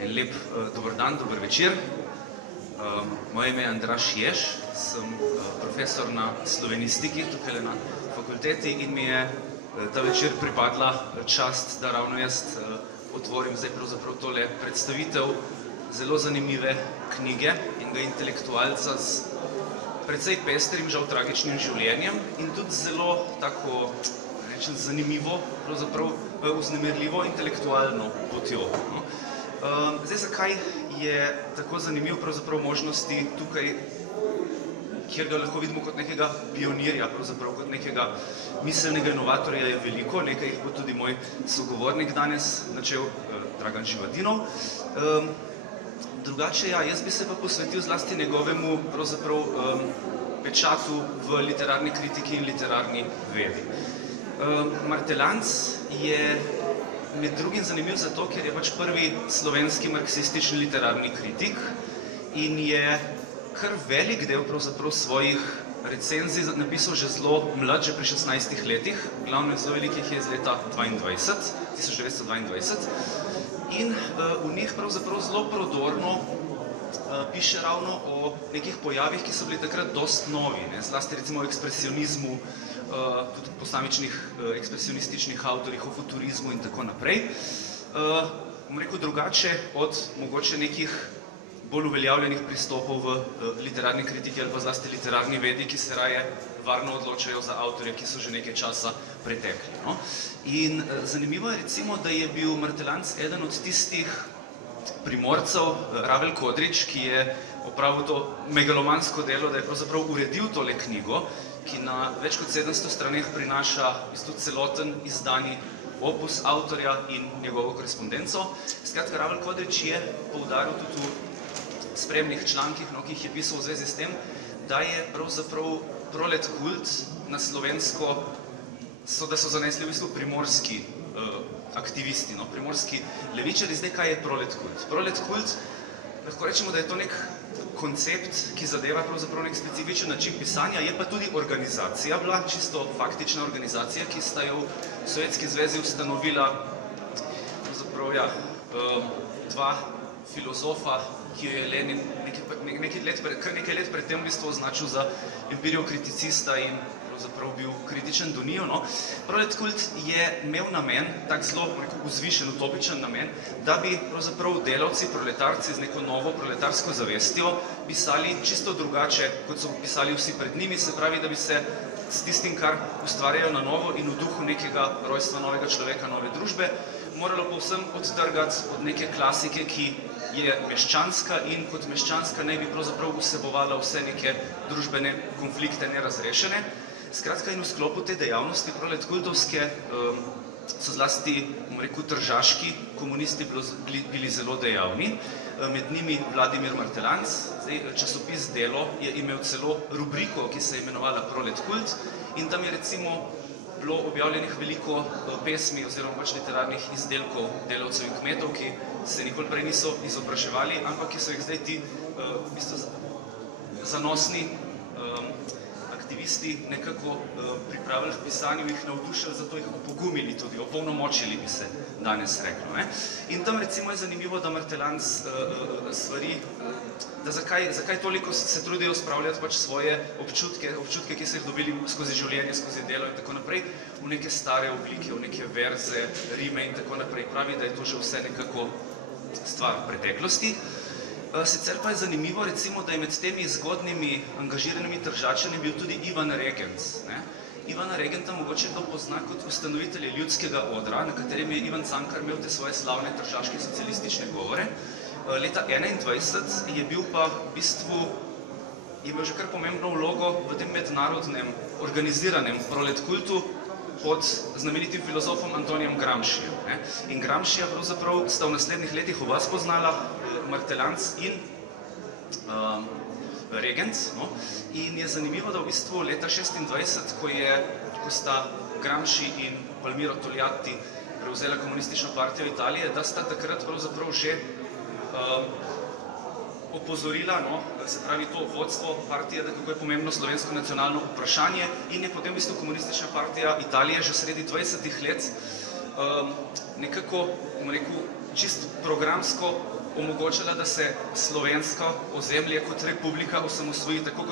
En lep dober dan, dober večer. Moje ime je Andraž Jež, sem profesor na slovenistiki tukaj na fakulteti in mi je ta večer pripadla čast, da ravno jaz otvorim zdaj pravzaprav tole predstavitev zelo zanimive knjige enega intelektualca z precej pestrim, žal tragičnim življenjem in tudi zelo tako, rečem, zanimivo, pravzaprav vznemirljivo intelektualno potjo. Zdaj, zakaj je tako zanimiv pravzaprav možnosti tukaj, kjer ga lahko vidimo kot nekega pionirja, pravzaprav kot nekega miselnega inovatorja je veliko, nekaj jih bo tudi moj sogovornik danes načel, Dragan Živadinov. Drugače, ja, jaz bi se pa posvetil zlasti njegovemu pravzaprav pečatu v literarni kritiki in literarni vedi. Martelanc je med drugim zanimiv zato, ker je pač prvi slovenski marksistični literarni kritik in je kar velik del pravzaprav svojih recenzij napisal že zelo mlad, že pri 16 letih, glavno zelo velikih je iz leta 1922, in v njih pravzaprav zelo prodorno piše ravno o nekih pojavih, ki so bili takrat dost novi, zlasti recimo o ekspresionizmu, tudi posamičnih ekspresionističnih avtorjih, o futurizmu in tako naprej. Bom rekel drugače od mogoče nekih bolj uveljavljenih pristopov v literarni kritiki ali pa zlasti literarni vedi, ki se raje varno odločajo za avtorje, ki so že nekaj časa pretekli. In zanimivo je recimo, da je bil Martelanc eden od tistih primorcev, Ravel Kodrič, ki je opravil to megalomansko delo, da je pravzaprav uredil tole knjigo, ki na več kot 700 straneh prinaša celoten izdani opus avtorja in njegovo korespondenco. Skratka, Ravel Kodrič je poudaril tudi v spremnih člankih, ki jih je pisal v zvezi s tem, da je pravzaprav prolet kult na slovensko, da so zanesli v bistvu primorski aktivisti, primorski levičari. Zdaj, kaj je prolet kult? Prolet kult, lahko rečemo, da je to nek koncept, ki zadeva pravzaprav nek specifičen način pisanja, je pa tudi organizacija bila, čisto faktična organizacija, ki sta jo v Sovjetski zvezi ustanovila pravzaprav, ja, dva filozofa, ki jo je Lenin kar nekaj let pred tem v bistvu označil za empiriokriticista in pravzaprav bil kritičen do njiju. Prolet kult je imel namen, tak zelo vzvišen, utopičen namen, da bi pravzaprav delavci, proletarci z neko novo proletarsko zavestjo pisali čisto drugače, kot so pisali vsi pred njimi, se pravi, da bi se s tistim, kar ustvarjajo na novo in v duhu nekega rojstva novega človeka, nove družbe, moralo povsem odtrgati od neke klasike, ki je meščanska in kot meščanska naj bi pravzaprav vsebovala vse neke družbene konflikte nerazrešene. Skratka, in v sklopu te dejavnosti proletkultovske so zlasti, bom rekel, tržaški komunisti bili zelo dejavni, med njimi Vladimir Martelanc. Časopis Delo je imel celo rubriko, ki se je imenovala Proletkult, in tam je recimo bilo objavljenih veliko pesmi oziroma pač literarnih izdelkov delavcev in kmetov, ki se nikoli prej niso izobraževali, ampak ki so jih zdaj ti v bistvu zanosni aktivisti nekako pripravili k pisanju, jih navdušili, zato jih opogumili tudi, opolnomočili bi se danes reklo. In tam recimo je zanimivo, da Martelanc stvari, da zakaj toliko se trudijo spravljati pač svoje občutke, ki so jih dobili skozi življenje, skozi delo in tako naprej, v neke stare oblike, v neke verze, rime in tako naprej. Pravi, da je to že vse nekako stvar preteklosti. Sicer pa je zanimivo, recimo, da je med temi zgodnimi angažiranimi tržačani bil tudi Ivan Regenc. Ivana Regenta mogoče to pozna kot ustanovitelj Ljudskega odra, na katerem je Ivan Cankar imel te svoje slavne tržaške socialistične govore. Leta 1921 je bil pa v bistvu, je imel že kar pomembno vlogo v tem mednarodnem organiziranem proletkultu pod znamenitim filozofom Antonijem Gramscijem. In Gramscija pravzaprav sta v naslednjih letih oba spoznala, Martelanc in Regenc. In je zanimivo, da v bistvu leta 1926, ko sta Gramsci in Palmiro Togliatti prevzela komunistično partijo Italije, da sta takrat pravzaprav že opozorila, se pravi to vodstvo partije, da kako je pomembno slovensko nacionalno vprašanje, in je potem v bistvu komunistična partija Italije že sredi 20. let nekako, bom rekel, čist programsko omogočala, da se slovensko ozemlje kot republika osamosvoji tako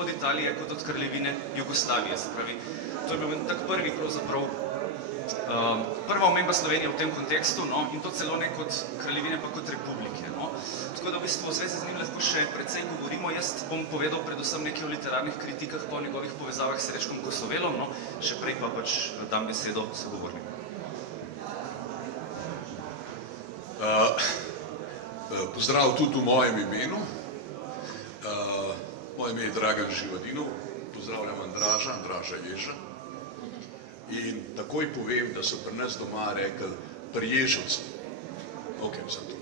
od Italije kot od kraljevine Jugoslavije. Se pravi, to je bil tak prvi pravzaprav prva omemba Slovenije v tem kontekstu, no, in to celo ne kot kraljevine, pa kot republike. No. Tako da v bistvu v zvezi z njim lahko še precej govorimo. Jaz bom povedal predvsem nekaj o literarnih kritikah po njegovih povezavah s Srečkom Kosovelom, no, še prej pa pač dam besedo sogovorniku. Pozdrav tudi v mojem imenu. Moje ime je Dragan Živadinov, pozdravljam Andraža Ježa. In takoj povem, da so pri nas doma rekli pri Ježovcu. Ok, sem to.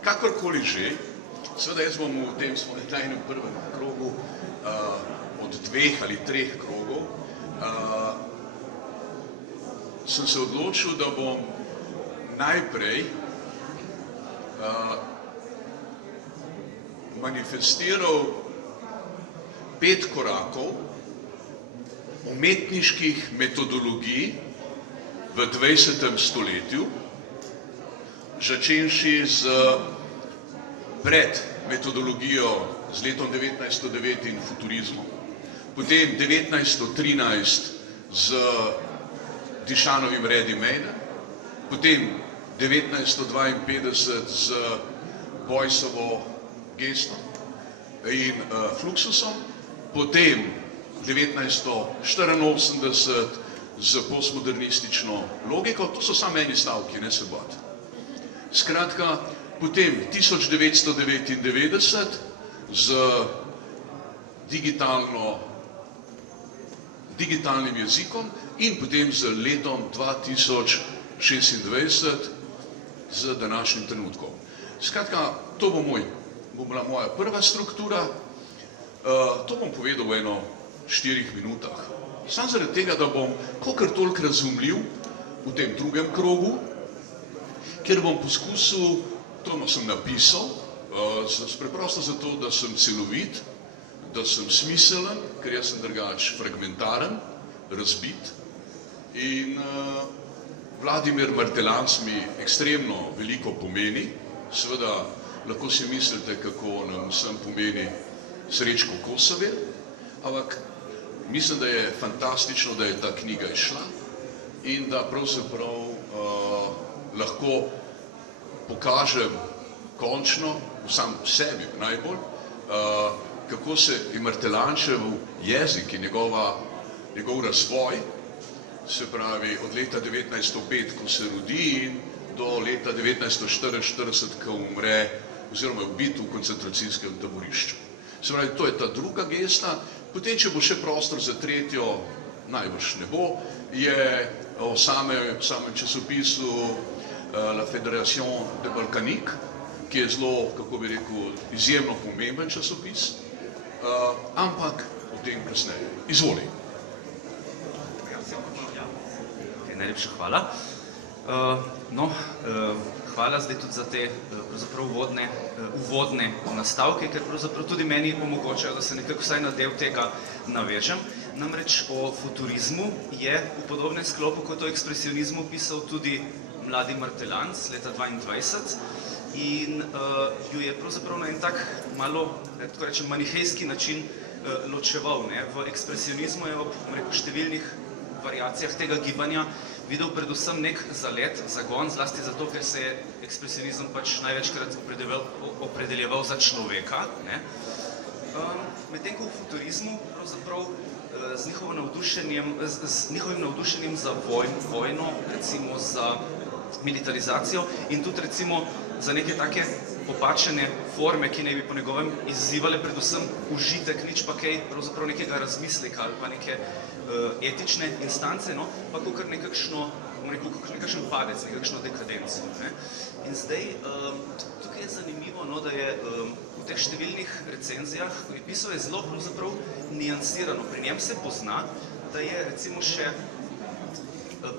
Kakorkoli že, seveda jaz bom v tem svojem tajnem prvem krogu od 2 ali 3 krogov sem se odločil, da bom najprej manifestiral 5 korakov umetniških metodologij v 20. stoletju, začenši z pred metodologijo z letom 1909 in futurizmom, potem 1913 z Dišanovim Ready-Made, potem 1952 z Beuyssovo gesto in Fluxusom, potem 1984 z postmodernistično logiko, to so samo eni stavki, ne se bati. Skratka, potem 1999 z digitalnim jezikom in potem z letom 2026 z današnjim trenutkom. Skratka, to bo bila moja prva struktura. To bom povedal v 4 minutah. Samo zaradi tega, da bom kolikor toliko razumljiv v tem drugem krogu, ker bom poskusil, to sem napisal, preprosto zato, da sem celovit, da sem smiselen, ker jaz sem drugač fragmentaren, razbit. In Vladimir Martelanc mi ekstremno veliko pomeni. Seveda lahko si mislite, kako nam vsem pomeni Srečko Kosovel, ampak mislim, da je fantastično, da je ta knjiga izšla in da pravzaprav lahko pokažem končno, sam sebi najbolj, kako se je Martelančev jezik in njegov razvoj, se pravi od leta 1905, ko se rodi, in do leta 1944, ko umre oziroma je ubit v koncentracijskem taborišču. Se pravi, to je ta druga gesta. Potem, če bo še prostor za tretjo, najbrž ne bo, je o samem časopisu La Fédération de Balkanique, ki je zelo, kako bi rekel, izjemno pomemben časopis, ampak o tem kasneje. Izvoli. Najlepša hvala. Hvala zdaj tudi za te uvodne nastavke, ker pravzaprav tudi meni omogočajo, da se nekako vsaj na del tega navežem. Namreč o futurizmu je v podobnem sklopu kot o ekspresionizmu pisal tudi mladi Martelanc leta 1922 in jo je pravzaprav na en tak malo, tako rečem, manihejski način ločeval. V ekspresionizmu je ob številnih variacijah tega gibanja videl predvsem nek zalet, zagon, zlasti zato, ker se je ekspresionizem pač največkrat opredeljeval za človeka. Medtem ko v futurizmu pravzaprav z njihovim navdušenjem za vojno, recimo za militarizacijo in tudi recimo za neke take popačene forme, ki naj bi po njegovem izzivale predvsem užitek, nič pa kaj pravzaprav nekega razmisleka ali pa neke etične instance, pa kakor nekakšen padec, nekakšno dekadenco. In zdaj, tukaj je zanimivo, da je v teh številnih recenzijah, pisal je zelo pravzaprav niansirano. Pri njem se pozna, da je recimo še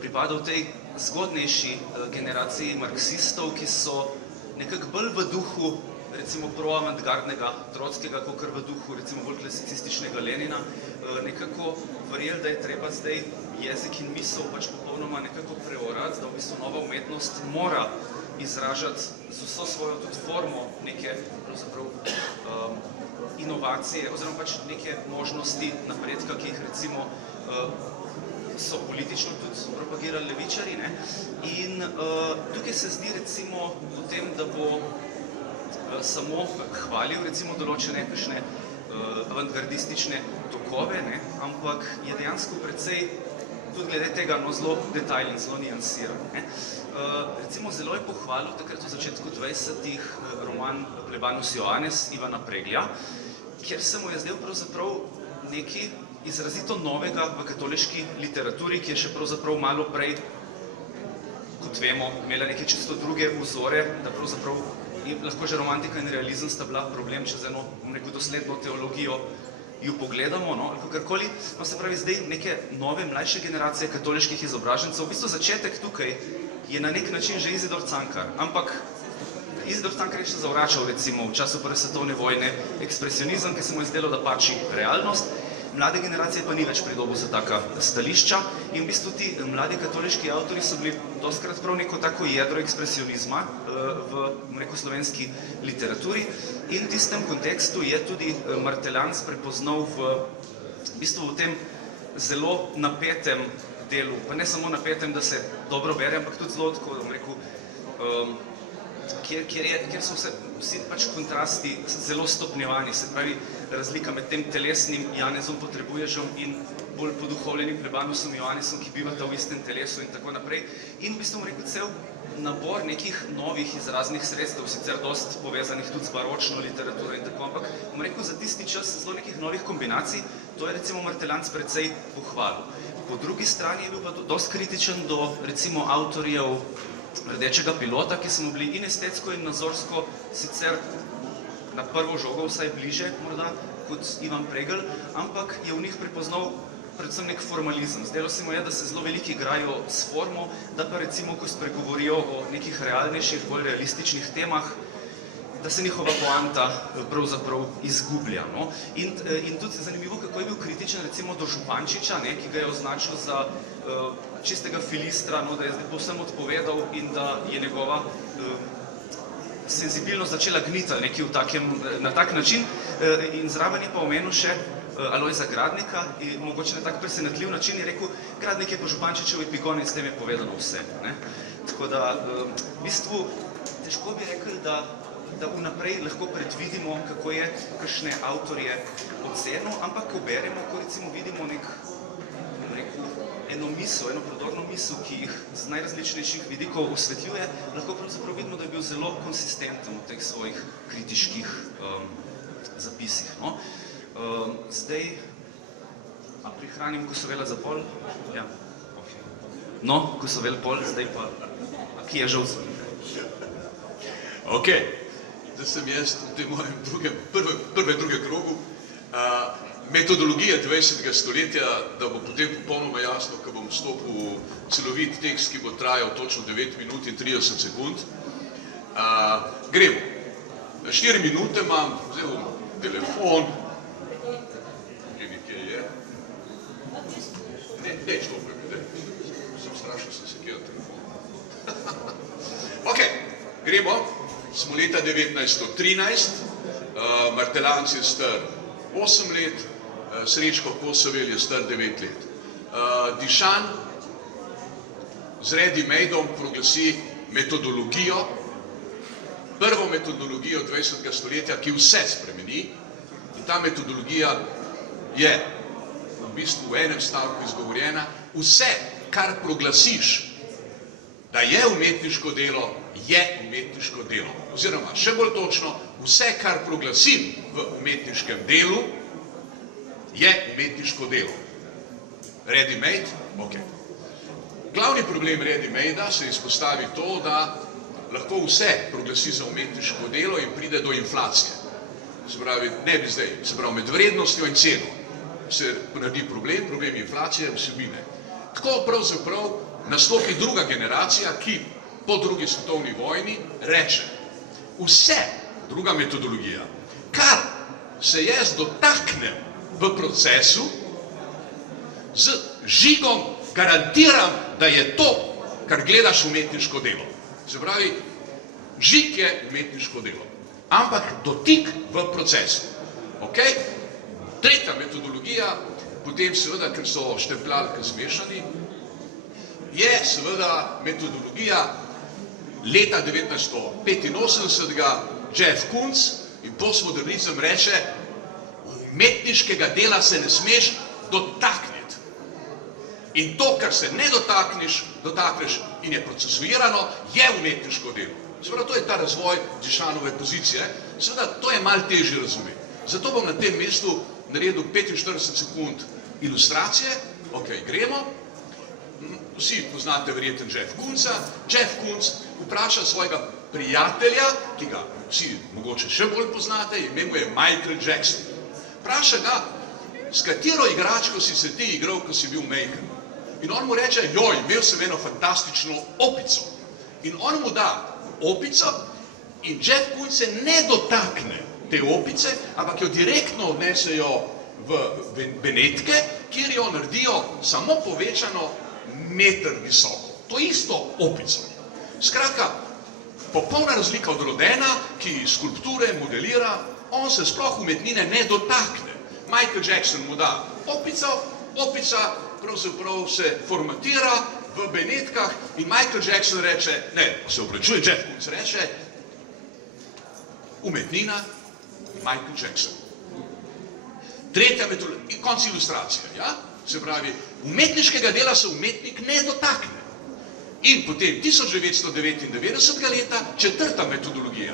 pripadal tej zgodnejši generaciji marksistov, ki so nekako bolj v duhu recimo proavantgardnega Trockega, kakor v duhu recimo bolj klasicističnega Lenina, nekako verjeli, da je treba zdaj jezik in misel pač popolnoma nekako preorati, da v bistvu nova umetnost mora izražati z vso svojo tudi formo neke pravzaprav inovacije oziroma pač neke možnosti napredka, ki jih recimo so politično tudi propagirali levičarji, ne? In tukaj se zdi recimo potem, da bo samo hvalil recimo določene kakšne avantgardistične tokove, ne? Ampak je dejansko precej tudi glede tega zelo detajlen, zelo nijansiran, ne? Recimo zelo je pohvalil takrat v začetku 20-ih roman Plebanus Ioannes Ivana Preglja, kjer se mu je zdel pravzaprav nekaj izrazito novega v katoliški literaturi, ki je še pravzaprav malo prej, kot vemo, imela neke čisto druge vzore, da pravzaprav lahko že romantika in realizem sta bila problem, če z eno neko dosledno teologijo ju pogledamo, no, ali kakorkoli. No, se pravi, zdaj neke nove, mlajše generacije katoliških izobražencev, v bistvu začetek tukaj je na nek način že Izidor Cankar, ampak Izidor Cankar je še zavračal recimo v času Prve svetovne vojne ekspresionizem, ki se mu je zdelo, da pači realnost, mlade generacije pa ni več pridobil za taka stališča in v bistvu ti mladi katoliški avtori so bili dostkrat prav neko tako jedro ekspresionizma v slovenski literaturi in v tistem kontekstu je tudi Martelanc prepoznal v bistvu v tem zelo napetem delu, pa ne samo napetem, da se dobro bere, ampak tudi zelo tako, da bom rekel, kjer so vsi pač kontrasti zelo stopnjevani, se pravi razlika med tem telesnim Janezom Potrebuježem in bolj poduhovljenim Plebanusom Ioannesom, ki bivata v istem telesu in tako naprej. In v bistvu, bom rekel, cel nabor nekih novih izraznih sredstev, sicer dost povezanih tudi z baročno literaturo in tako, ampak bom rekel, za tisti čas zelo nekih novih kombinacij, to je recimo Martelanc precej pohvalil. Po drugi strani je bil pa dost kritičen do recimo avtorjev Rdečega pilota, ki so mu bili in estetsko in nazorsko sicer na prvo žogo vsaj bliže morda kot Ivan Pregl, ampak je v njih prepoznal predvsem nek formalizem. Zdelo se mu je, da se zelo veliki igrajo s formo, da pa recimo, ko spregovorijo o nekih realnejših, bolj realističnih temah, da se njihova poanta pravzaprav izgublja. No? In tudi zanimivo, kako je bil kritičen recimo do Župančiča, ne, ki ga je označil za čistega filistra, no, da je zdaj povsem odpovedal in da je njegova senzibilnost začela gniti na tak način. In zraven je pa omenil še Alojza Gradnika in mogoče na tak presenetljiv način je rekel, Gradnik je pa Župančičev epigon in s tem je povedano vse. Ne? Tako da v bistvu težko bi rekel, da vnaprej lahko predvidimo, kako je kakšne avtorje ocenil, ampak ko beremo, ko recimo vidimo eno misel, eno prodorno misel, ki jih z najrazličnejših vidikov osvetljuje, lahko pravzaprav vidimo, da je bil zelo konsistenten v teh svojih kritiških zapisih. No? Zdaj, a prihranim Kosovela za pol? Ja, ok. No, Kosovel pol, zdaj pa, ki je žal z Ok, zdaj sem jaz v tem mojem druge krogu. Metodologija 20. stoletja, da bo potem popolnoma jasno, ko bom vstopil v celovit tekst, ki bo trajal točno 9 minut in 30 sekund. Gremo. Na 4 minute imam, vzel telefon. Kje je? Ne, neč to prebede. Sem strašil, sem se kje na telefon. Ok, gremo. Smo leta 1913. Martelanc je star 8 let, Srečko Kosovel je star 9 let. Dišan z ready-madeom proglasi metodologijo, prvo metodologijo 20. stoletja, ki vse spremeni. In ta metodologija je v bistvu v enem stavku izgovorjena. Vse, kar proglasiš, da je umetniško delo, je umetniško delo. Oziroma, še bolj točno, vse, kar proglasim v umetniškem delu, je umetniško delo. Ready-made? Ok. Glavni problem ready-made-a se izpostavi to, da lahko vse proglasi za umetniško delo in pride do inflacije. Se pravi, ne bi zdaj, se pravi, med vrednostjo in ceno se naredi problem inflacije vsebine. Tako pravzaprav nastopi druga generacija, ki po drugi svetovni vojni reče, vse, druga metodologija, kar se jaz dotaknem v procesu, z žigom garantiram, da je to, kar gledaš umetniško delo. Se pravi, Žig je umetniško delo, ampak dotik v procesu. Okay? Tretja metodologija, potem seveda, ker so štempljalke zmešani, je seveda metodologija leta 1985 Jeff Koons in postmodernizem reče, umetniškega dela se ne smeš dotakniti. In to, kar se ne dotakneš in je procesuirano, je umetniško delo. Seveda, to je ta razvoj Duchanove pozicije. Seveda, to je malo težje razumeti. Zato bom na tem mestu naredil 45 sekund ilustracije. Ok, gremo. Vsi poznate verjetno Jeff Koonsa. Jeff Koons vpraša svojega prijatelja, ki ga vsi mogoče še bolj poznate, ime mu je Michael Jackson. Vpraša ga, s katero igračko si se ti igral, ko si bil majhen. In on mu reče, joj, imel sem eno fantastično opico. In on mu da opico in Jeff Koons se ne dotakne te opice, ampak jo direktno odnesejo v Benetke, kjer jo naredijo samo povečano meter visoko. To isto opico. Skratka, popolna razlika od Rodena, ki skulpture modelira, on se sploh umetnine ne dotakne. Michael Jackson mu da opico, opica pravzaprav se formatira v Benetkah in Michael Jackson reče, ne, se opravičuje, Jeff Koons reče, umetnina Michael Jackson. Tretja metodologija, konc ilustracije, ja? Se pravi, umetniškega dela se umetnik ne dotakne. In potem 1999 leta, četrta metodologija.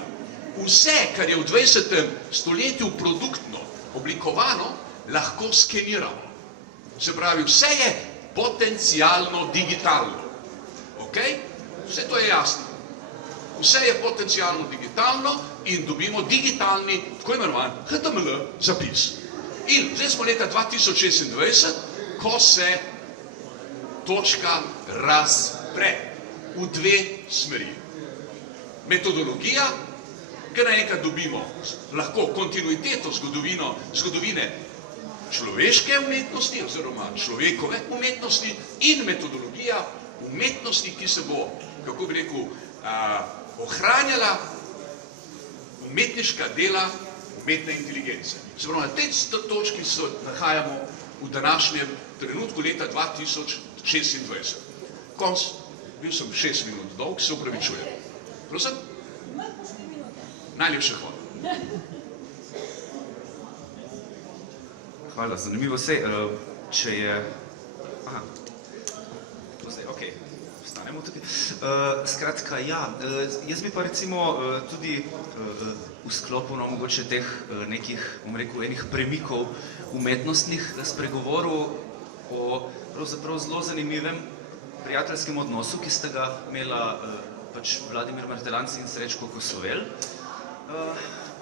Vse, kar je v 20. stoletju produktno oblikovano, lahko skeniramo. Se pravi, vse je potencialno digitalno. Ok? Vse to je jasno. Vse je potencialno digitalno in dobimo digitalni, tako imenovan HTML zapis. In zdaj smo leta 2026, ko se točka razpre v dve smeri. Metodologija, ker naenkrat dobimo lahko kontinuiteto zgodovine človeške umetnosti oziroma človekove umetnosti in metodologija umetnosti, ki se bo, kako bi rekel, ohranjala umetniška dela umetne inteligence. Se pravi, na tej točki se nahajamo v današnjem trenutku leta 2026. Konc, bil sem 6 minut dolg, se upravičujem. Prosim? Najlepša hvala. Hvala, zanimivo se, če je... Aha, to zdaj, ok, vstanemo tukaj. Skratka, ja, jaz bi pa recimo tudi v sklopu mogoče teh nekih, bom rekel, enih premikov umetnostnih spregovoril o pravzaprav zelo zanimivem prijateljskem odnosu, ki sta ga imela pač Vladimir Martelanc in Srečko Kosovel.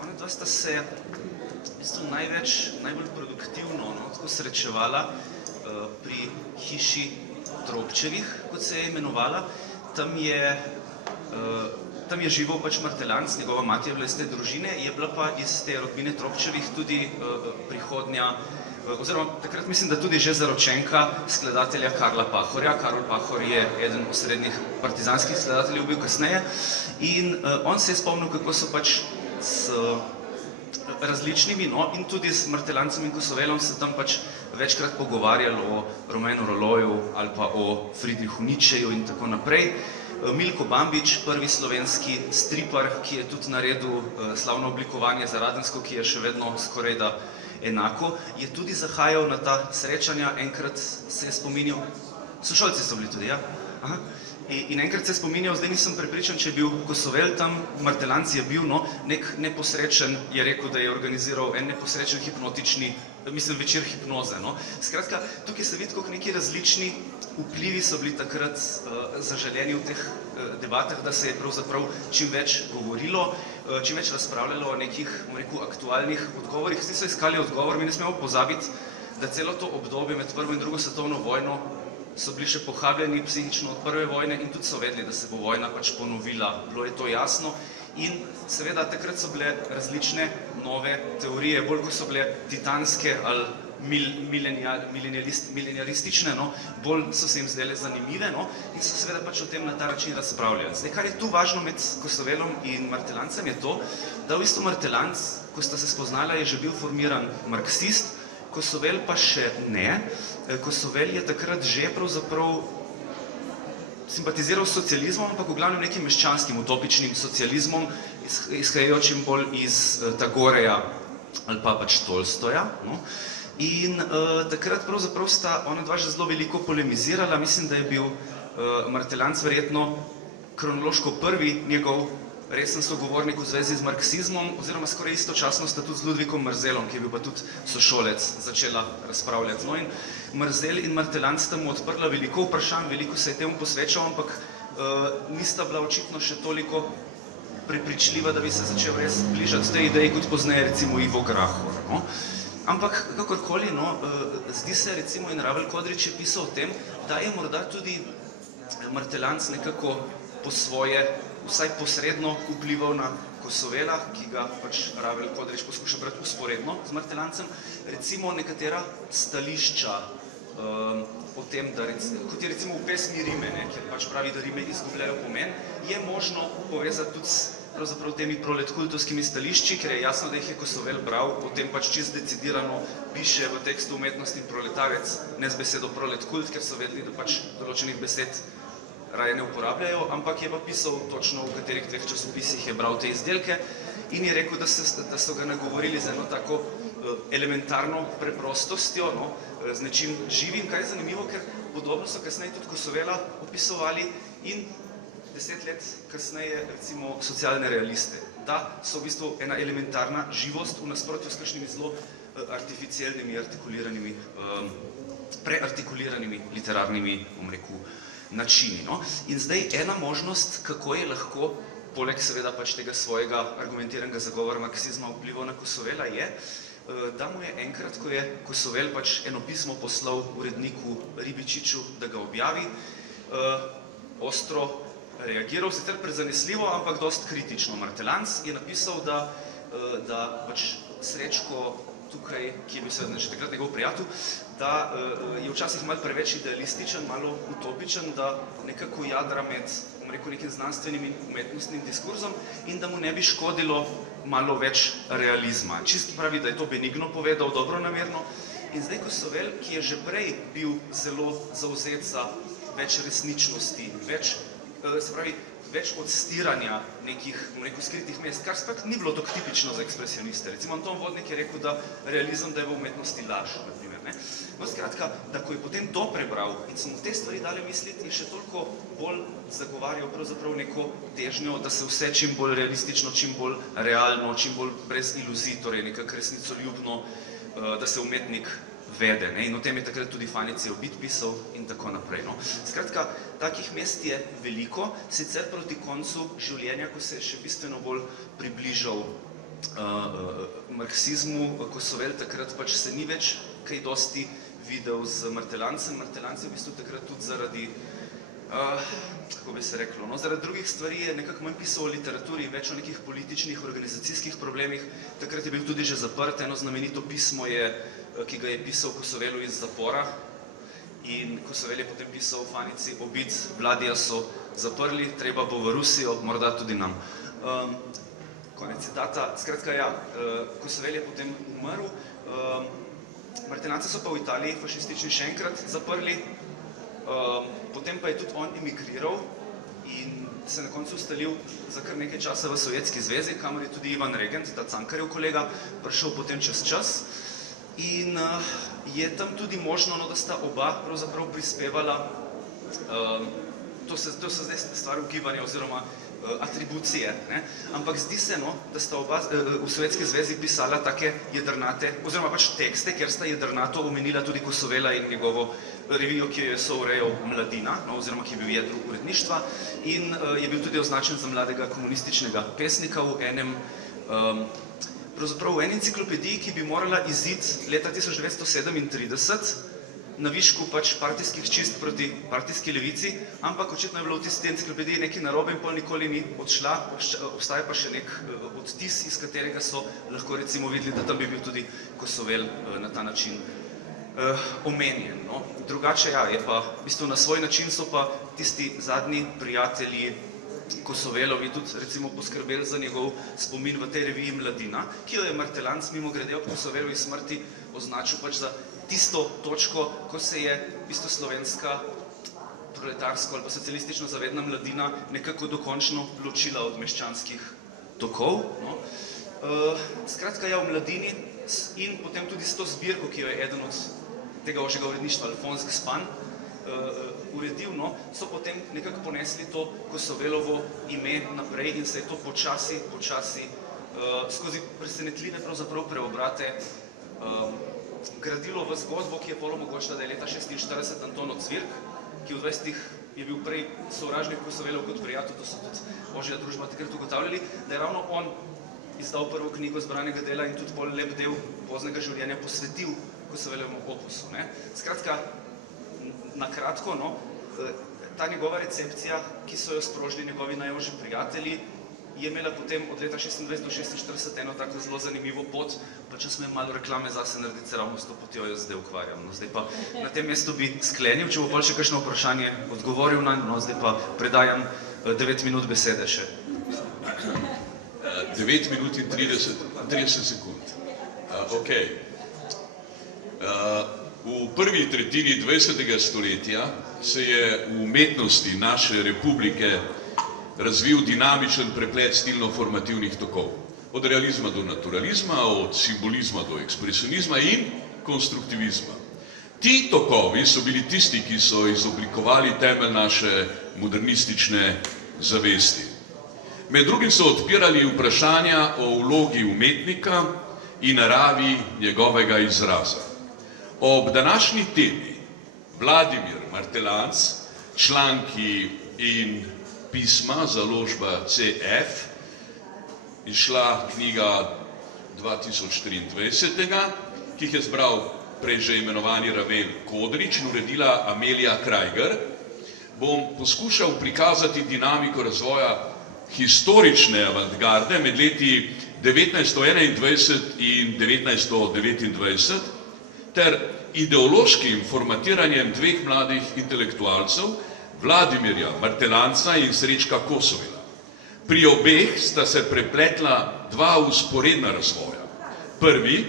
Ona dva sta se v bistvu najbolj produktivno tako srečevala pri hiši Tropčevih, kot se je imenovala. Tam je živel pač Martelanc, njegova mati je bila iz te družine, je bila pa iz te rodbine Tropčevih tudi prihodnja, oziroma takrat mislim, da tudi že zaročenka skladatelja Karla Pahorja. Karol Pahor je eden osrednjih partizanskih skladateljev bil kasneje in on se je spomnil, kako so pač s različnimi, in tudi s Martelancem in Kosovelom se tam pač večkrat pogovarjali o Romenu Roloju ali pa o Friedrichu Nietzscheju in tako naprej. Milko Bambič, prvi slovenski stripar, ki je tudi naredil slavno oblikovanje za Radensko, ki je še vedno skorajda enako, je tudi zahajal na ta srečanja, enkrat se je spominjal, sošolci so bili tudi, ja? Aha. In enkrat se je spominjal, zdaj nisem prepričan, če je bil Kosovel tam, Martelanc je bil, nek neposrečen, je rekel, da je organiziral en neposrečen hipnotični, mislim, večer hipnoze. Skratka, tukaj se vidi, kako neki različni vplivi so bili takrat zaželeni v teh debatah, da se je pravzaprav čim več govorilo, čim več razpravljalo o nekih, bom rekel, aktualnih odgovorih. Vsi so iskali odgovor, mi ne smemo pozabiti, da celo to obdobje med prvo in drugo svetovno vojno so bili še pohabljeni psihično od prve vojne in tudi so vedeli, da se bo vojna pač ponovila. Bilo je to jasno in seveda takrat so bile različne nove teorije, bolj ko so bile titanske ali milenialistične, no, bolj so se jim zdele zanimive, no, in so seveda pač o tem na ta način razpravljali. Zdaj, kar je tu važno med Kosovelom in Martelancem je to, da v bistvu Martelanc, ko sta se spoznala, je že bil formiran marksist, Kosovel pa še ne. Kosovel je takrat že pravzaprav simpatiziral s socializmom, ampak v glavnem nekim meščanskim, utopičnim socializmom, izhajajočim bolj iz Tagoreja ali pa pač Tolstoja. No. In takrat pravzaprav sta ona dva že zelo veliko polemizirala. Mislim, da je bil Martelanc verjetno kronološko prvi njegov resen sogovornik v zvezi z marksizmom, oziroma skoraj istočasno sta tudi z Ludvikom Mrzelom, ki je bil pa tudi sošolec, začela razpravljati. No in Mrzel in Martelanc sta mu odprla veliko vprašanj, veliko se je temu posvečal, ampak nista bila očitno še toliko prepričljiva, da bi se začel res bližati tej ideji, kot pozneje recimo Ivo Grahor. No? Ampak kakorkoli, no, zdi se recimo in Ravel Kodrič je pisal o tem, da je morda tudi Martelanc nekako po svoje, vsaj posredno vplival na Kosovela, ki ga pač Ravel Kodrič poskuša brati usporedno z Martelancem. Recimo nekatera stališča o tem, da kot je recimo v pesmi Rime, kjer pač pravi, da Rime izgubljajo pomen, je možno povezati tudi s pravzaprav temi proletkultovskimi stališči, ker je jasno, da jih je Kosovel bral, potem pač čisto decidirano piše v tekstu Umetnostni proletarec, ne z besedo proletkult, ker so vedeli, da pač določenih besed raje ne uporabljajo, ampak je pa pisal točno v katerih dveh časopisih je bral te izdelke in je rekel, da so ga nagovorili z eno tako elementarno preprostostjo, no, z nečim živim, kar je zanimivo, ker podobno so kasneje tudi Kosovela opisovali in 10 let kasneje recimo socialne realiste, da so v bistvu ena elementarna živost v nasprotju s kakšnimi zelo artificialnimi, artikuliranimi, preartikuliranimi literarnimi, bom rekel, načini. No? In zdaj ena možnost, kako je lahko, poleg seveda pač tega svojega argumentiranega zagovora marksizma vplival na Kosovela, je, da mu je enkrat, ko je Kosovel pač eno pismo poslal uredniku Ribičiču, da ga objavi, ostro reagiral, sicer prezanesljivo, ampak dost kritično. Martelanc je napisal, da pač Srečko tukaj, ki je bil seveda že takrat njegov prijatelj, da je včasih malo preveč idealističen, malo utopičen, da nekako jadra med nekim znanstvenim in umetnostnim diskurzom in da mu ne bi škodilo malo več realizma. Čisto pravi, da je to benigno povedal, dobronamerno. In zdaj Kosovel, ki je že prej bil zelo zavzet za več resničnosti, več odstiranja nekih, skritih mest, kar spet ni bilo tako tipično za ekspresioniste. Recimo Anton Vodnik je rekel, da realizem, da je v umetnosti laž, na primer. No, skratka, da ko je potem to prebral in so mu te stvari dali misliti, je še toliko bolj zagovarjal pravzaprav neko težnjo, da se vse čim bolj realistično, čim bolj realno, čim bolj brez iluzij, torej nekako resnicoljubno, da se umetnik vede. Ne? In o tem je takrat tudi Fanici Obid pisal in tako naprej. No? Skratka, takih mest je veliko, sicer proti koncu življenja, ko se je še bistveno bolj približal marksizmu, Kosovel takrat pač se ni več kaj dosti videl z Martelancem. Martelanc je v bistvu takrat tudi zaradi, kako bi se reklo, no, zaradi drugih stvari je nekako manj pisal o literaturi, več o nekih političnih, organizacijskih problemih. Takrat je bil tudi že zaprt, eno znamenito pismo je, ki ga je pisal Kosovelu iz zapora in Kosovel je potem pisal Fanici Obid, Vladija so zaprli, treba bo v Rusijo, morda tudi nam. Konec citata. Skratka, ja, Kosovel je potem umrl, Martelanca so pa v Italiji fašistični še enkrat zaprli, potem pa je tudi on emigriral in se na koncu ustalil za kar nekaj časa v Sovjetski zvezi, kamor je tudi Ivan Regent, ta Cankarjev kolega, prišel potem čez čas. In je tam tudi možno, no, da sta oba pravzaprav prispevala, to so zdaj stvar ugibanja oziroma atribucije, ne? Ampak zdi se, no, da sta oba v Sovjetski zvezi pisala take jedrnate, oziroma pač tekste, kjer sta jedrnato omenila tudi Kosovela in njegovo revijo, ki jo je sourejal Mladina, no, oziroma ki je bil jedro uredništva in je bil tudi označen za mladega komunističnega pesnika v enem pravzaprav v eni enciklopediji, ki bi morala iziti leta 1937 na višku pač partijskih čist proti partijski levici, ampak očitno je bilo v tisti enciklopediji nekaj narobe in pol nikoli ni odšla, obstaja pa še nek odtis, iz katerega so lahko recimo videli, da tam bi bil tudi Kosovel na ta način omenjen. No. Drugače ja, je pa, v bistvu na svoj način so pa tisti zadnji prijatelji Kosovelovi tudi recimo poskrbeli za njegov spomin v tej reviji Mladina, ki jo je Martelanc mimogrede ob Kosovelovi smrti označil pač za tisto točko, ko se je v bistvu slovenska proletarsko ali pa socialistično zavedna mladina nekako dokončno ločila od meščanskih tokov. No. Skratka, ja, v Mladini in potem tudi s to zbirko, ki jo je eden od tega ožjega uredništva, Alfons Gspan, uredil, no, so potem nekako ponesli to Kosovelovo ime naprej in se je to počasi skozi presenetljive pravzaprav preobrate gradilo v zgodbo, ki je pol omogočila, da je leta 1946 Anton Ocvirk, ki v 20-ih je bil prej sovražnik Kosovelov kot prijatelj, to so tudi ožja družba takrat ugotavljali, da je ravno on izdal prvo knjigo zbranega dela in tudi pol lep del poznega življenja posvetil Kosovelovemu opusu. Ne. Skratka, na kratko, no, ta njegova recepcija, ki so jo sprožili njegovi najožji prijatelji, je imela potem od leta 26 do 46 eno tako zelo zanimivo pot, pa če smem malo reklame zase narediti, se ravno s to potjo jo zdaj ukvarjam. No, zdaj pa na tem mestu bi sklenil, če bo pol še kakšno vprašanje odgovoril na, no, zdaj pa predajam 9 minut besede še. 9 minut in 30 sekund. Ok. V prvi tretjini 20. stoletja se je v umetnosti naše republike razvil dinamičen preplet stilno-formativnih tokov. Od realizma do naturalizma, od simbolizma do ekspresionizma in konstruktivizma. Ti tokovi so bili tisti, ki so izoblikovali temelj naše modernistične zavesti. Med drugim so odpirali vprašanja o vlogi umetnika in naravi njegovega izraza. Ob današnji temi Vladimir Martelanc, članki in pisma, založba CF, izšla knjiga 2023, ki jih je zbral prej že imenovani Ravel Kodrič in uredila Amelija Krajger, bom poskušal prikazati dinamiko razvoja historične avantgarde med leti 1921 in 1929 ter ideološkim formatiranjem dveh mladih intelektualcev, Vladimirja Martelanca in Srečka Kosovela. Pri obeh sta se prepletla dva vzporedna razvoja. Prvi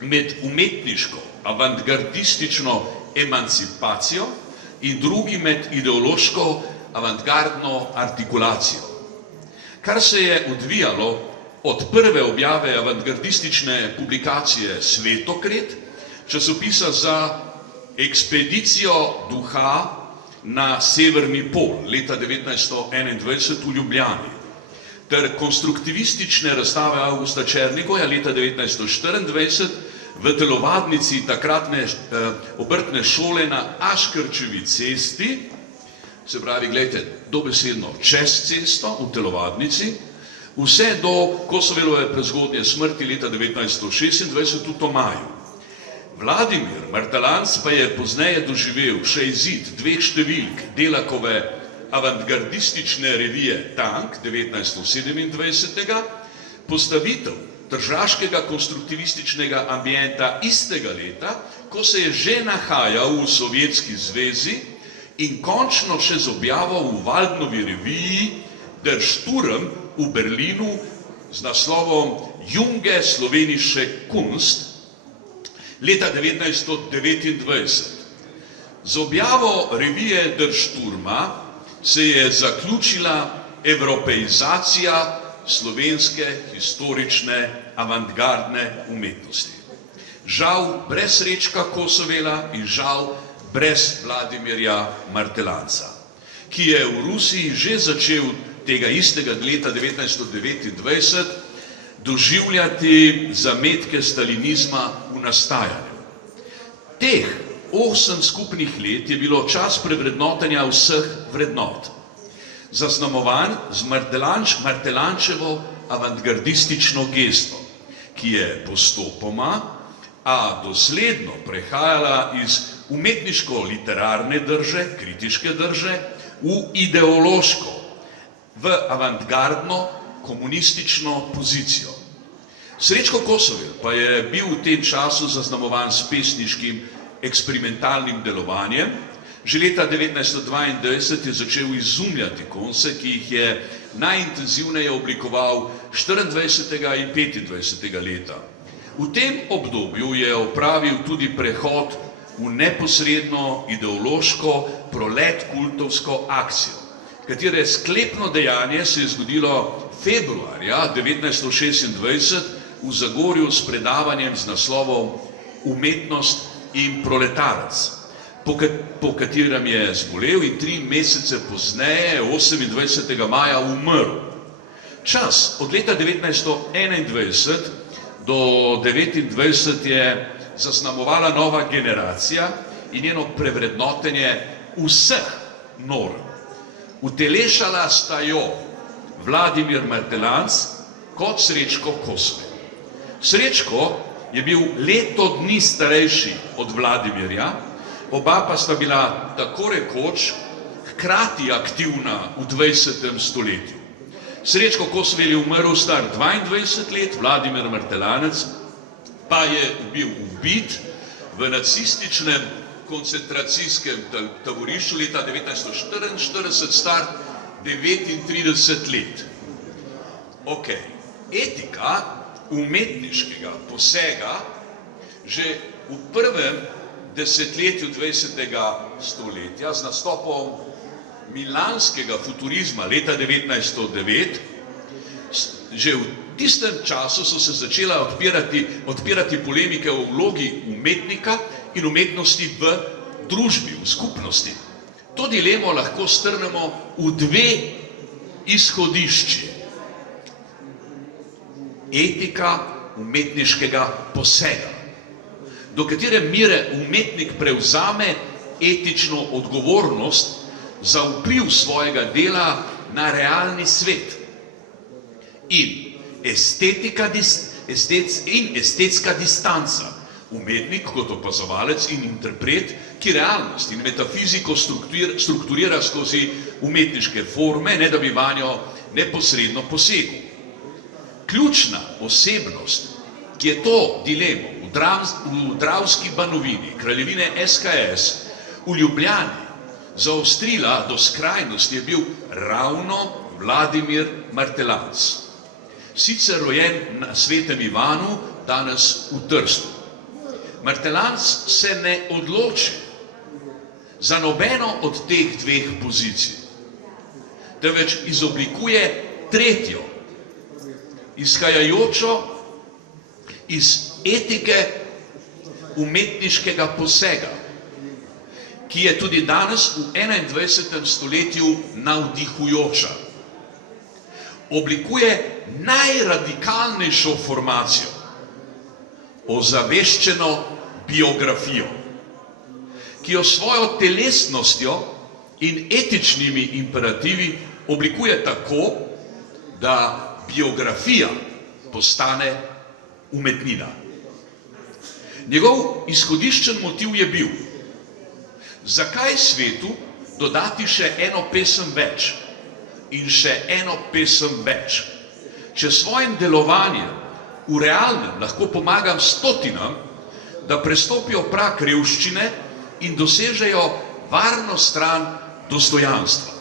med umetniško, avantgardistično emancipacijo in drugi med ideološko, avantgardno artikulacijo. Kar se je odvijalo od prve objave avantgardistične publikacije Svetokret, časopisa za ekspedicijo duha na severni pol leta 1921 v Ljubljani, ter konstruktivistične razstave Avgusta Černigoja leta 1924 v telovadnici takratne obrtne šole na Aškerčevi cesti, se pravi, gledajte, dobesedno čez cesto v telovadnici, vse do Kosovelove prezgodnje smrti leta 1926 v Tomaju. Vladimir Martelanc pa je pozneje doživel še izid dveh številk Delakove avantgardistične revije Tank 1927, postavitev tržaškega konstruktivističnega ambienta istega leta, ko se je že nahajal v Sovjetski zvezi in končno še z objavo v Waldnovi reviji Der Sturm v Berlinu z naslovom Junge slovenische Kunst leta 1929. Z objavo revije Der Sturma se je zaključila evropeizacija slovenske historične avantgardne umetnosti. Žal brez Srečka Kosovela in žal brez Vladimirja Martelanca, ki je v Rusiji že začel tega istega leta 1929 doživljati zametke stalinizma v nastajanju. Teh 8 skupnih let je bilo čas prevrednotenja vseh vrednot, zaznamovan z Martelančevo avantgardistično gesto, ki je postopoma, a dosledno prehajala iz umetniško-literarne drže, kritiške drže, v ideološko, v avantgardno komunistično pozicijo. Srečko Kosovel pa je bil v tem času zaznamovan s pesniškim eksperimentalnim delovanjem. Že leta 1922 je začel izumljati konce, ki jih je najintenzivneje oblikoval 24. in 25. leta. V tem obdobju je opravil tudi prehod v neposredno ideološko prolet-kultovsko akcijo, katere sklepno dejanje se je zgodilo februarja 1926 v Zagorju s predavanjem z naslovom Umetnost in proletarec, po katerem je zbolel in 3 mesece pozneje, 28. maja, umrl. Čas od leta 1921 do 1929 je zaznamovala nova generacija in njeno prevrednotenje vseh norm. Utelešala sta jo Vladimir Martelanc kot Srečko Kosovel. Srečko je bil leto dni starejši od Vladimirja, oba pa sta bila tako rekoč hkrati aktivna v 20. stoletju. Srečko Kosovel je umrl star 22 let, Vladimir Martelanec pa je bil ubit v nacističnem koncentracijskem taborišču leta 1944, star 39 let. Ok, etika umetniškega posega že v prvem desetletju 20. stoletja z nastopom milanskega futurizma leta 1909, že v tistem času so se začela odpirati polemike o vlogi umetnika in umetnosti v družbi, v skupnosti. To dilemo lahko strnemo v 2 izhodišči. Etika umetniškega posega, do katere mere umetnik prevzame etično odgovornost za vpliv svojega dela na realni svet, in estetska distanca. Umetnik kot opazovalec in interpret, ki realnost in metafiziko strukturira skozi umetniške forme, ne da bi vanjo neposredno posegel. Ključna osebnost, ki je to dilemo v Dravski banovini, kraljevine SKS, v Ljubljani zaostrila do skrajnosti, je bil ravno Vladimir Martelanc. Sicer rojen na Svetem Ivanu, danes v Trstu. Martelanc se ne odloči za nobeno od teh 2 pozicij, temveč izoblikuje tretjo, izhajajočo iz etike umetniškega posega, ki je tudi danes v 21. stoletju navdihujoča. Oblikuje najradikalnejšo formacijo, ozaveščeno biografijo, ki jo svojo telesnostjo in etičnimi imperativi oblikuje tako, da biografija postane umetnina. Njegov izhodiščen motiv je bil, zakaj svetu dodati še eno pesem več in še eno pesem več, če svojim delovanjem v realnem lahko pomagam stotinam, da prestopijo prag revščine in dosežejo varno stran dostojanstva.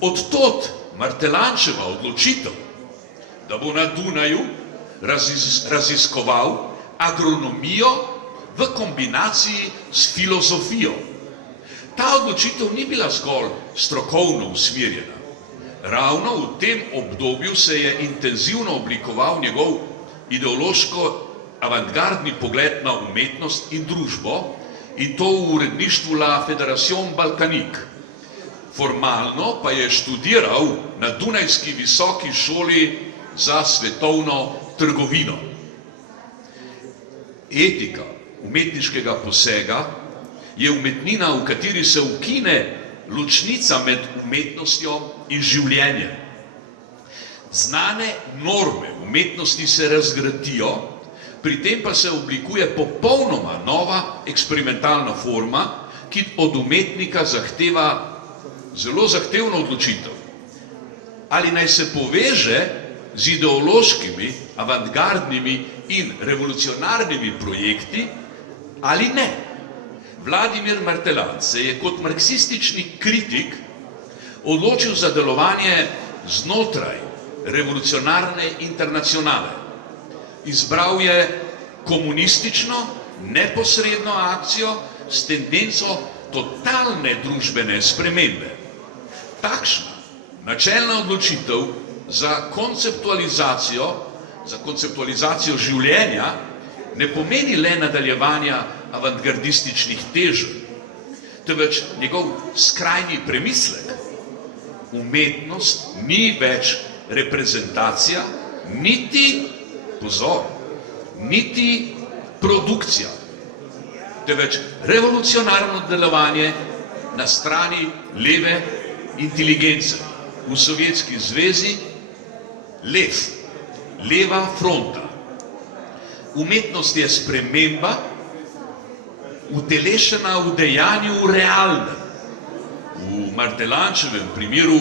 Od tod Martelančeva odločitev, da bo na Dunaju raziskoval agronomijo v kombinaciji s filozofijo. Ta odločitev ni bila zgolj strokovno usmerjena. Ravno v tem obdobju se je intenzivno oblikoval njegov ideološko-avantgardni pogled na umetnost in družbo, in to v uredništvu La Fédération Balkanique. Formalno pa je študiral na Dunajski visoki šoli za svetovno trgovino. Etika umetniškega posega je umetnina, v kateri se ukine ločnica med umetnostjo in življenjem. Znane norme umetnosti se razgradijo, pri tem pa se oblikuje popolnoma nova eksperimentalna forma, ki od umetnika zahteva zelo zahtevno odločitev. Ali naj se poveže z ideološkimi, avantgardnimi in revolucionarnimi projekti ali ne. Vladimir Martelan se je kot marksistični kritik odločil za delovanje znotraj revolucionarne internacionale. Izbral je komunistično, neposredno akcijo s tendenco totalne družbene spremembe. Takšna načelna odločitev za konceptualizacijo življenja ne pomeni le nadaljevanja avantgardističnih teženj, temveč njegov skrajni premislek. Umetnost ni več reprezentacija, niti, pozor, niti produkcija, temveč revolucionarno delovanje na strani leve inteligence. V Sovjetski zvezi lev, leva fronta. Umetnost je sprememba, utelešena v dejanju realnem. V Martelančevem primeru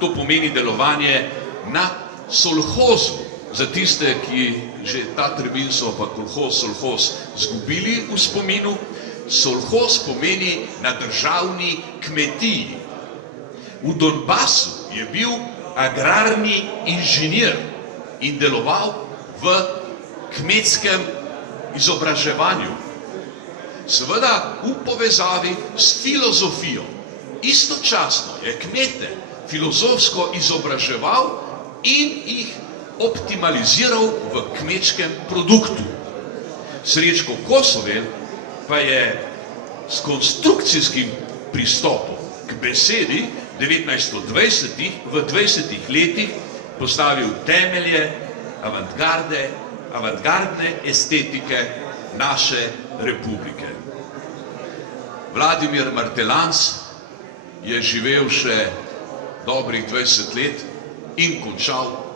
to pomeni delovanje na solhozu. Za tiste, ki že ta termin so pa kolhoz zgubili v spominu, solhoz pomeni na državni kmetiji. V Donbasu je bil agrarni inženir in deloval v kmetskem izobraževanju. Seveda v povezavi s filozofijo. Istočasno je kmete filozofsko izobraževal in jih optimaliziral v kmečkem produktu. Srečko Kosovel pa je s konstrukcijskim pristopom k besedi v 20 letih postavil temelje avantgardne estetike naše republike. Vladimir Martelans je živel še dobrih 20 let in končal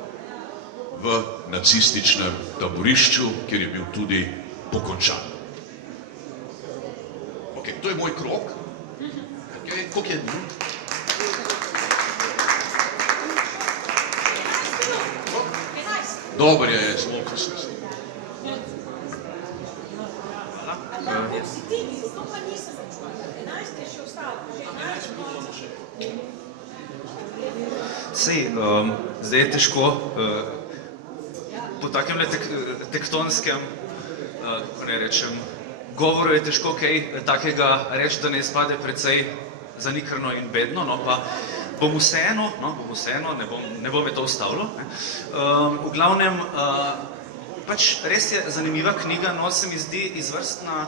v nacističnem taborišču, kjer je bil tudi pokončan. Ok, to je moj krog. Ok, koliko je minut? Dobar je, zvolko se. Sej, zdaj je težko po takem tektonskem, kako ne rečem, govoru je težko kaj takega reči, da ne izpade precej zanikrno in bedno, no pa bom vseeno, ne bom je to ustavilo. V glavnem, pač res je zanimiva knjiga, no se mi zdi izvrstna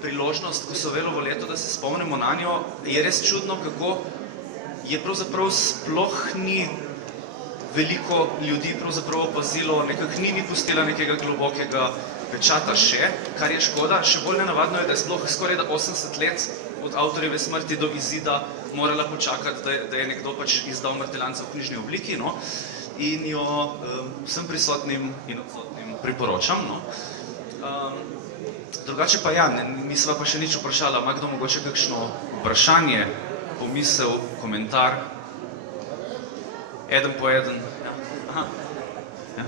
priložnost Kosovelovo leto, da se spomnimo na njo. Je res čudno, kako je pravzaprav sploh ni veliko ljudi pravzaprav opazilo, nekako ni pustila nekega globokega pečata še, kar je škoda. Še bolj nenavadno je, da je sploh skoraj 80 let od avtorjeve smrti do izida morala počakati, da je nekdo pač izdal Martelanca v knjižni obliki, no, in jo vsem prisotnim in odsotnim priporočam, no. Drugače pa ja, nisva pa še nič vprašala, ima kdo mogoče kakšno vprašanje, pomisel, komentar, eden po eden. Aha. Ja.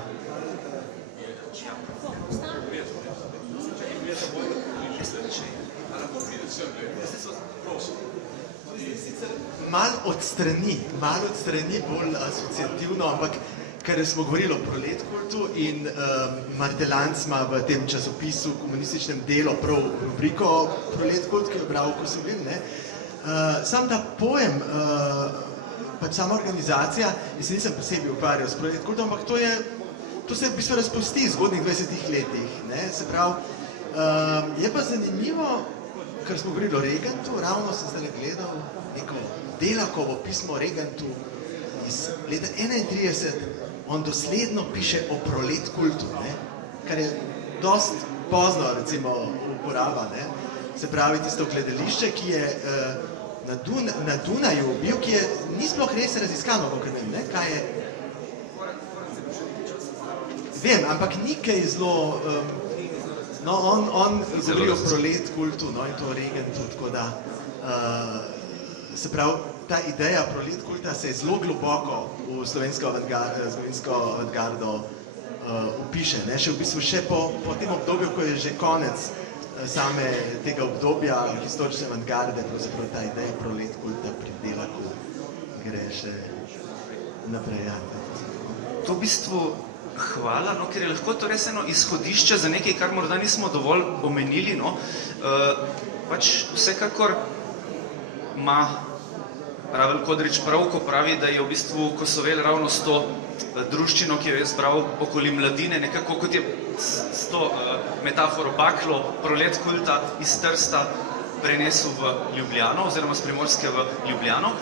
Malo odstrani, bolj asociativno, ampak ker smo govorili o proletkultu in Martelanc ima v tem časopisu komunističnem Delo prav rubriko proletkult, ki jo bral Kosovel, ne. Sam ta pojem, pač sama organizacija, jaz se nisem posebej ukvarjal s proletkultom, ampak to se v bistvu razpusti v zgodnjih 20 letih, ne. Se pravi, je pa zanimivo, ker smo govorili o Regentu, ravno sem zdaj gledal neko Delakovo pismo o Regentu iz leta 1931, on dosledno piše o proletkultu, ne, kar je dosti pozno, recimo, uporaba, ne. Se pravi, tisto gledališče, ki je na Dunaju bil, ki je ni sploh res raziskano, kakor vem, ne, kaj je. Vem, ampak ni kaj zelo, no, on govori o proletkultu, no, in to o Regentu, tako da, se pravi, ta ideja prolet kulta se je zelo globoko v slovensko avantgardo upiše, ne? Še v bistvu še po tem obdobju, ko je že konec same tega obdobja historične avantgarde, pravzaprav ta ideja prolet kulta pri Delaku gre še naprej. To v bistvu hvala, no, ker je lahko to res eno izhodišče za nekaj, kar morda nismo dovolj omenili, no. Pač vsekakor ima Ravel Kodrič prav, ko pravi, da je v bistvu Kosovel ravno s to druščino, ki jo je zbral okoli mladine, nekako kot je s to metaforo baklo prolet kulta iz Trsta prenesel v Ljubljano, oziroma z Primorske v Ljubljano.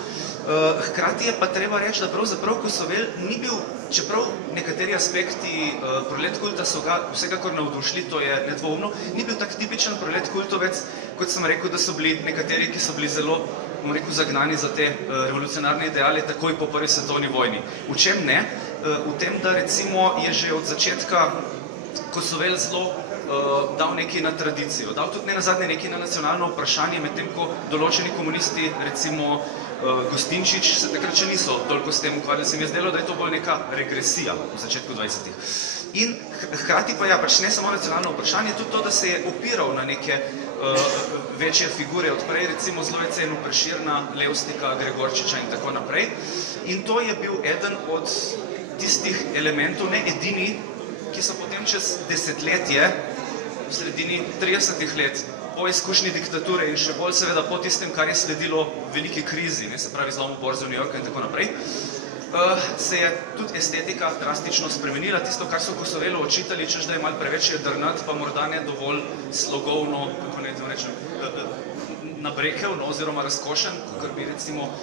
Hkrati je pa treba reči, da pravzaprav Kosovel ni bil, čeprav nekateri aspekti prolet kulta so ga vsekakor navdušili, to je nedvoumno, ni bil tak tipičen prolet kultovec, kot sem rekel, da so bili nekateri, ki so bili zelo, bom rekel, zagnani za te revolucionarne ideale takoj po prvi svetovni vojni. V čem ne? V tem, da recimo je že od začetka Kosovel zelo dal nekaj na tradicijo, dal tudi ne nazadnje nekaj na nacionalno vprašanje, medtem ko določeni komunisti, recimo Gostinčič, se takrat še niso toliko s tem ukvarjali, se mi je zdelo, da je to bolj neka regresija v začetku 20. In hkrati pa ja, pač ne samo nacionalno vprašanje, tudi to, da se je opiral na neke večje figure, odprej recimo zelo je cenil Preširna, Levstika, Gregorčiča in tako naprej. In to je bil eden od tistih elementov, ne edini, ki so potem čez desetletje, v sredini 30 let, po izkušnji diktature in še bolj seveda po tistem, kar je sledilo veliki krizi, ne, se pravi zlomu borze v New Yorku in tako naprej, se je tudi estetika drastično spremenila. Tisto, kar so Kosovelu očitali, češ da je malo preveč jedrnat, pa morda ne dovolj slogovno, kako naj to rečem, nabrekel, no, oziroma razkošen, kakor bi recimo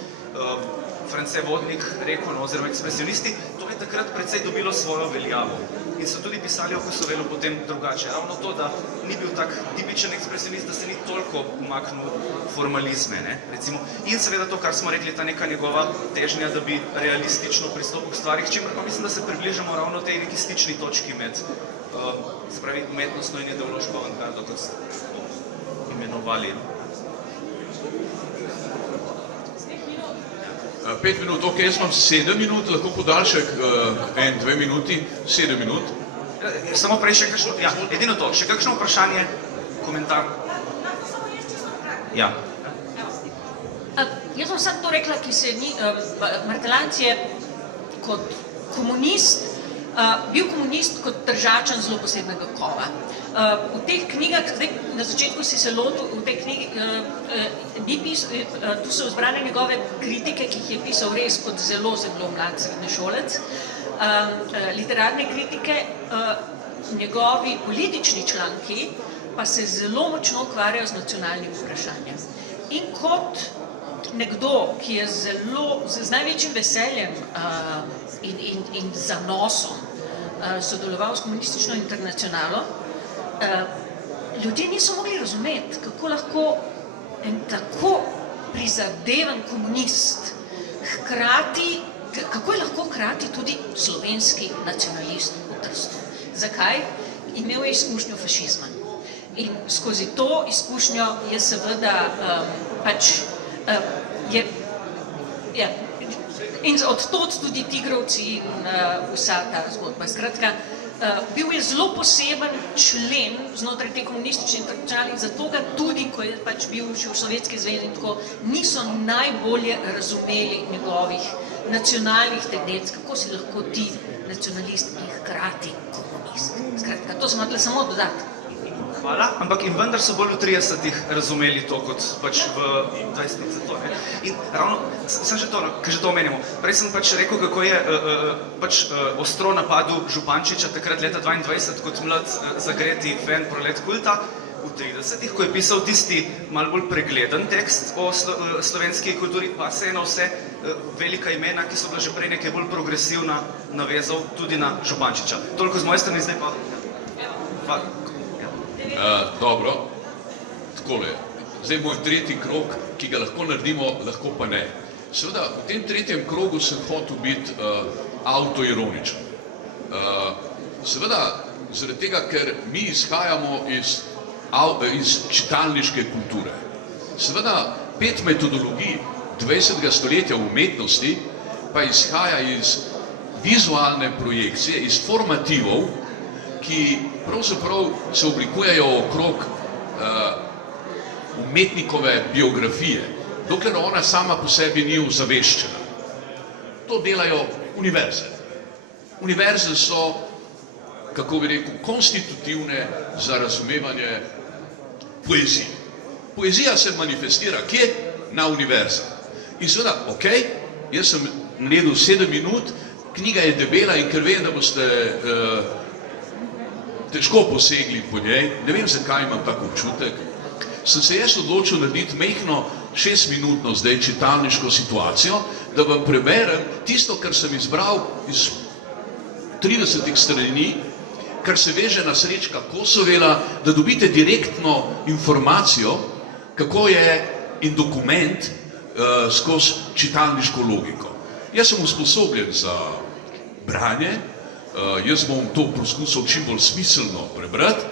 France Vodnik rekel, no, oziroma ekspresionisti, to je takrat precej dobilo svojo veljavo. In so tudi pisali o Kosovelu potem drugače. Ravno to, da ni bil tak tipičen ekspresionist, da se ni toliko umaknil formalizme, ne, recimo. In seveda to, kar smo rekli, ta neka njegova težnja, da bi realistično pristopil k stvari, k čemer pa mislim, da se približamo ravno tej neki stični točki med, se pravi, umetnostno in ideološko avantgardo, kot ste imenovali. 5 minut, ok, jaz imam 7 minut, lahko podaljšek 1-2 minuti, 7 minut. Samo prej še kakšno, ja, edino to, še kakšno vprašanje, komentar? Ja. Jaz sem samo to rekla, ki se ni, Martelanc je kot komunist, bil komunist kot držačan zelo posebnega kova. V teh knjigah, zdaj na začetku si se lotil, v tej knjigi ni pisal, tu so zbrane njegove kritike, ki jih je pisal res kot zelo, zelo mlad srednješolec, literarne kritike, njegovi politični članki pa se zelo močno ukvarjajo z nacionalnim vprašanjem. In kot nekdo, ki je zelo, z največjim veseljem in zanosom sodeloval s komunistično internacionalo, ljudje niso mogli razumeti, kako lahko en tako prizadeven komunist hkrati, kako je lahko hkrati tudi slovenski nacionalist v Trstu. Zakaj? Imel je izkušnjo fašizma. In skozi to izkušnjo je seveda in od tod tudi Tigrovci in vsa ta zgodba. Skratka, bil je zelo poseben člen znotraj te komunistične internacionale in zato ga tudi, ko je pač bil še v Sovjetski zvezi in tako, niso najbolje razumeli njegovih nacionalnih tendenc, kako si lahko ti nacionalist in hkrati komunist. Skratka, to sem hotela samo dodati. Hvala, ampak in vendar so bolj v 30-ih razumeli to, kot pač v 20-ih za to, ne. In ravno, sem že to, ker že to omenjamo, prej sem pač rekel, kako je pač ostro napadel Župančiča takrat leta 22 kot mlad zagreti fan prolet kulta, v 30-ih, ko je pisal tisti malo bolj pregleden tekst o slovenski kulturi, pa se je na vse velika imena, ki so bila že prej nekaj bolj progresivna, navezal tudi na Župančiča. Toliko z moje strani, zdaj pa... Dobro, takole, zdaj moj tretji krog, ki ga lahko naredimo, lahko pa ne. Seveda, v tem tretjem krogu sem hotel biti avtoironičen. Seveda, zaradi tega, ker mi izhajamo iz čitalniške kulture. Seveda, 5 metodologij 20. stoletja v umetnosti pa izhaja iz vizualne projekcije, iz formativov, ki pravzaprav se oblikujejo okrog umetnikove biografije, dokler ona sama po sebi ni ozaveščena. To delajo univerze. Univerze so, kako bi rekel, konstitutivne za razumevanje poezije. Poezija se manifestira kje? Na univerzah. In seveda, ok, jaz sem naredil 7 minut, knjiga je debela in ker vem, da boste težko posegli po njej, ne vem, zakaj imam tak občutek, sem se jaz odločil narediti majhno 6-minutno zdaj čitalniško situacijo, da vam preberem tisto, kar sem izbral iz 30 strani, kar se veže na Srečka Kosovela, da dobite direktno informacijo, kako je in dokument skozi čitalniško logiko. Jaz sem usposobljen za branje, jaz bom to poskusil čim bolj smiselno prebrati,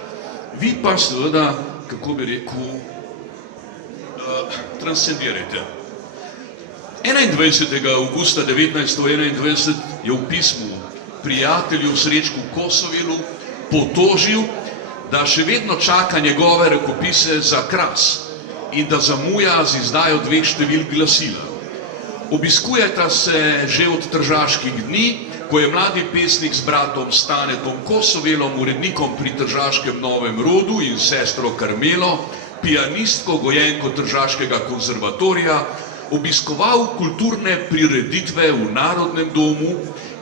vi pa seveda, kako bi rekel, transcendirajte. 21. avgusta 1921 je v pismu prijatelju Srečku Kosovelu potožil, da še vedno čaka njegove rokopise za Kras in da zamuja z izdajo 2 številk glasila. Obiskujeta se že od tržaških dni, ko je mladi pesnik s bratom Stanetom Kosovelom, urednikom pri Tržaškem Novem rodu in sestro Karmelo, pianistko gojenko Tržaškega konzervatorija, obiskoval kulturne prireditve v Narodnem domu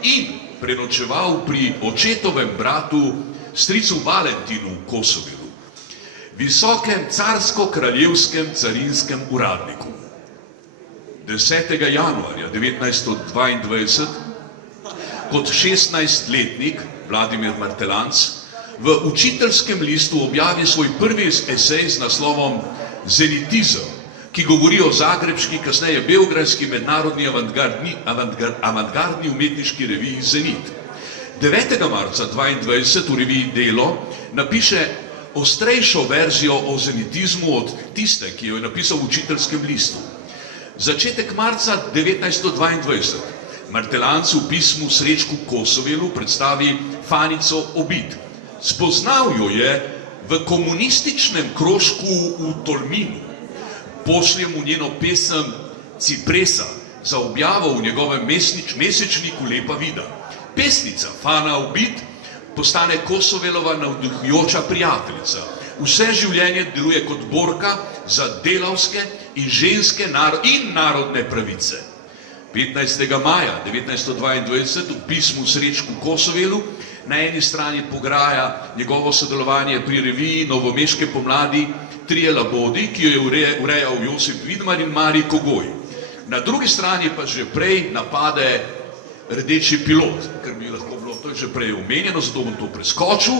in prenočeval pri očetovem bratu, stricu Valentinu Kosovelu, visokem carsko-kraljevskem carinskem uradniku. 10. januarja 1922 kot 16-letnik Vladimir Martelanc v učiteljskem listu objavi svoj prvi esej z naslovom Zenitizem, ki govori o zagrebški, kasneje beograjski mednarodni avantgardni umetniški reviji Zenit. 9. marca 1922 v reviji Delo napiše ostrejšo verzijo o zenitizmu od tiste, ki jo je napisal v učiteljskem listu. Začetek marca 1922 Martelanc v pismu Srečku Kosovelu predstavi Fanico Obid. Spoznal jo je v komunističnem krožku v Tolminu. Pošlje mu njeno pesem Cipresa za objavo v njegovem mesečniku Lepa vida. Pesnica Fana Obid postane Kosovelova navdihujoča prijateljica. Vse življenje deluje kot borka za delavske in ženske in narodne pravice. 15. maja 1922 v pismu Srečku Kosovelu na eni strani pograja njegovo sodelovanje pri reviji Novomeške pomladi Trije labodi, ki jo je urejal Josip Vidmar in Marij Kogoj. Na drugi strani pa že prej napade Rdeči pilot, ker bi lahko bilo to že prej omenjeno, zato bom to preskočil.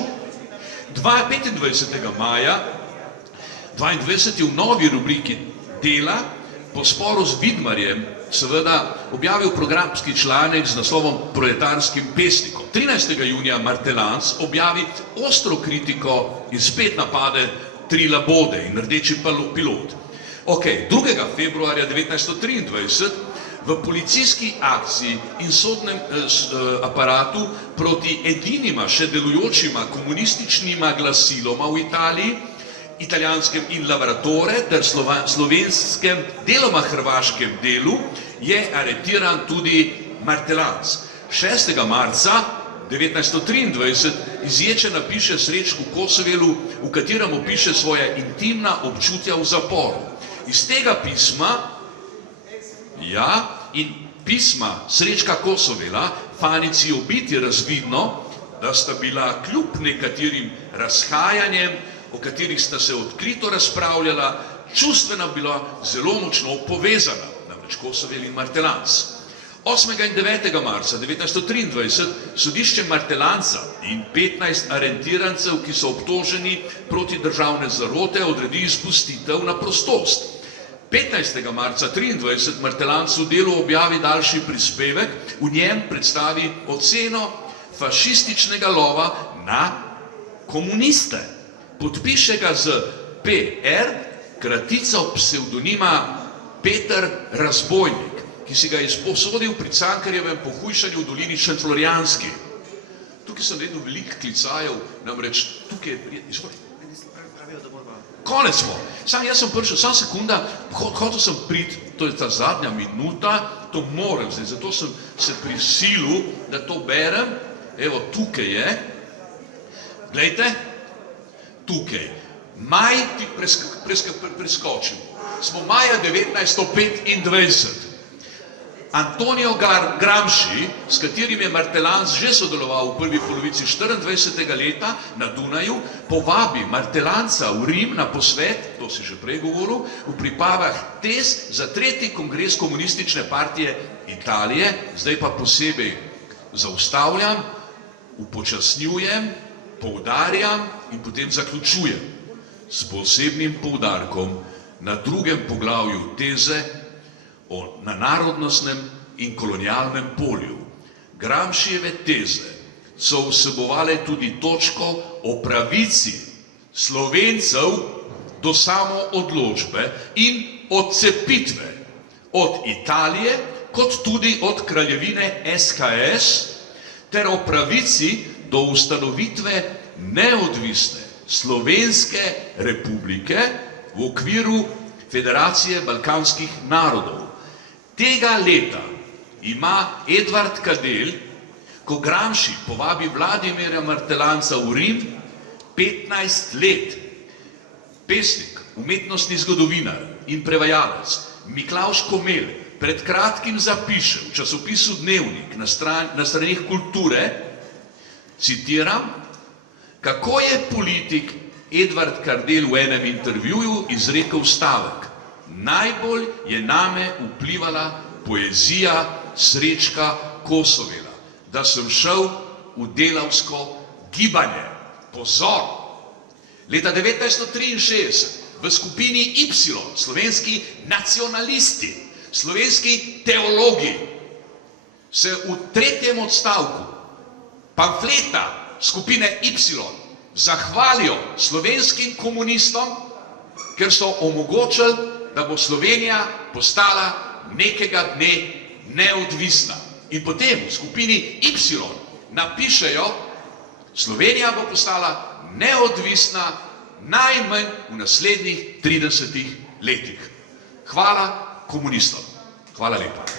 25. maja 22 je v novi rubriki Dela po sporu z Vidmarjem seveda objavil programski članek z naslovom Proletarskim pesnikom. 13. junija Martelanc objavi ostro kritiko in spet napade Tri labode in Rdeči pilot. Ok, 2. februarja 1923 v policijski akciji in sodnem aparatu proti edinima še delujočima komunističnima glasiloma v Italiji, italijanskem in Lavoratore ter slovenskem, deloma hrvaškem delu, je aretiran tudi Martelanc. 6. marca 1923 izječe napiše Srečku Kosovelu, v katerem opiše svoje intimna občutja v zaporu. Iz tega pisma in pisma Srečka Kosovela Fanici Obid je razvidno, da sta bila kljub nekaterim razhajanjem, o katerih sta se odkrito razpravljala, čustvena bila zelo močno povezana, namreč Kosovel in Martelanc. 8. in 9. marca 1923 sodišče Martelanca in 15 aretirancev, ki so obtoženi proti državne zarote, odredi izpustitev na prostost. 15. marca 1923 Martelanc v Delu objavi daljši prispevek, v njem predstavi oceno fašističnega lova na komuniste. Podpiše ga z PR, kratico psevdonima Peter Razbojnik, ki si ga je izposodil pri Cankarjevem pohujšanju v dolini Šentflorjanski. Tukaj sem vedno veliko klicajev, namreč tukaj je izvolite. Konec smo. Sam jaz sem prišel, sam sekunda, hotel sem priti, to je ta zadnja minuta, to moram zdaj, zato sem se prisilil, da to berem. Evo, tukaj je. Glejte, tukaj. Maj ti preskočil. Smo maja 1925. Antonio Gramsci, s katerim je Martelanz že sodeloval v prvi polovici 24. leta na Dunaju, povabi Martelanca v Rim na posvet, to si že prej govoril, v pripravah tez za 3. kongres komunistične partije Italije, zdaj pa posebej zaustavljam, upočasnjujem, poudarjam in potem zaključujem s posebnim poudarkom na 2. poglavju teze na narodnostnem in kolonialnem polju. Gramscijeve teze so vsebovale tudi točko o pravici Slovencev do samoodločbe in odcepitve od Italije, kot tudi od kraljevine SHS, ter o pravici do ustanovitve neodvisne Slovenske republike v okviru Federacije balkanskih narodov. Tega leta ima Edvard Kadel, ko Gramsci povabi Vladimirja Martelanca v Rim, 15 let. Pesnik, umetnostni zgodovinar in prevajalec Miklavž Komel pred kratkim zapiše v časopisu Dnevnik na stranih Kulture, citiram, kako je politik Edvard Kadel v enem intervjuju izrekel stavek: najbolj je name vplivala poezija Srečka Kosovela, da sem šel v delavsko gibanje. Pozor! Leta 1963 v skupini Y, slovenski nacionalisti, slovenski teologi, se v 3. odstavku pamfleta skupine Y zahvalijo slovenskim komunistom, ker so omogočili, da bo Slovenija postala nekega dne neodvisna. In potem v skupini Y napišejo, Slovenija bo postala neodvisna najmanj v naslednjih 30 letih. Hvala komunistom. Hvala lepa.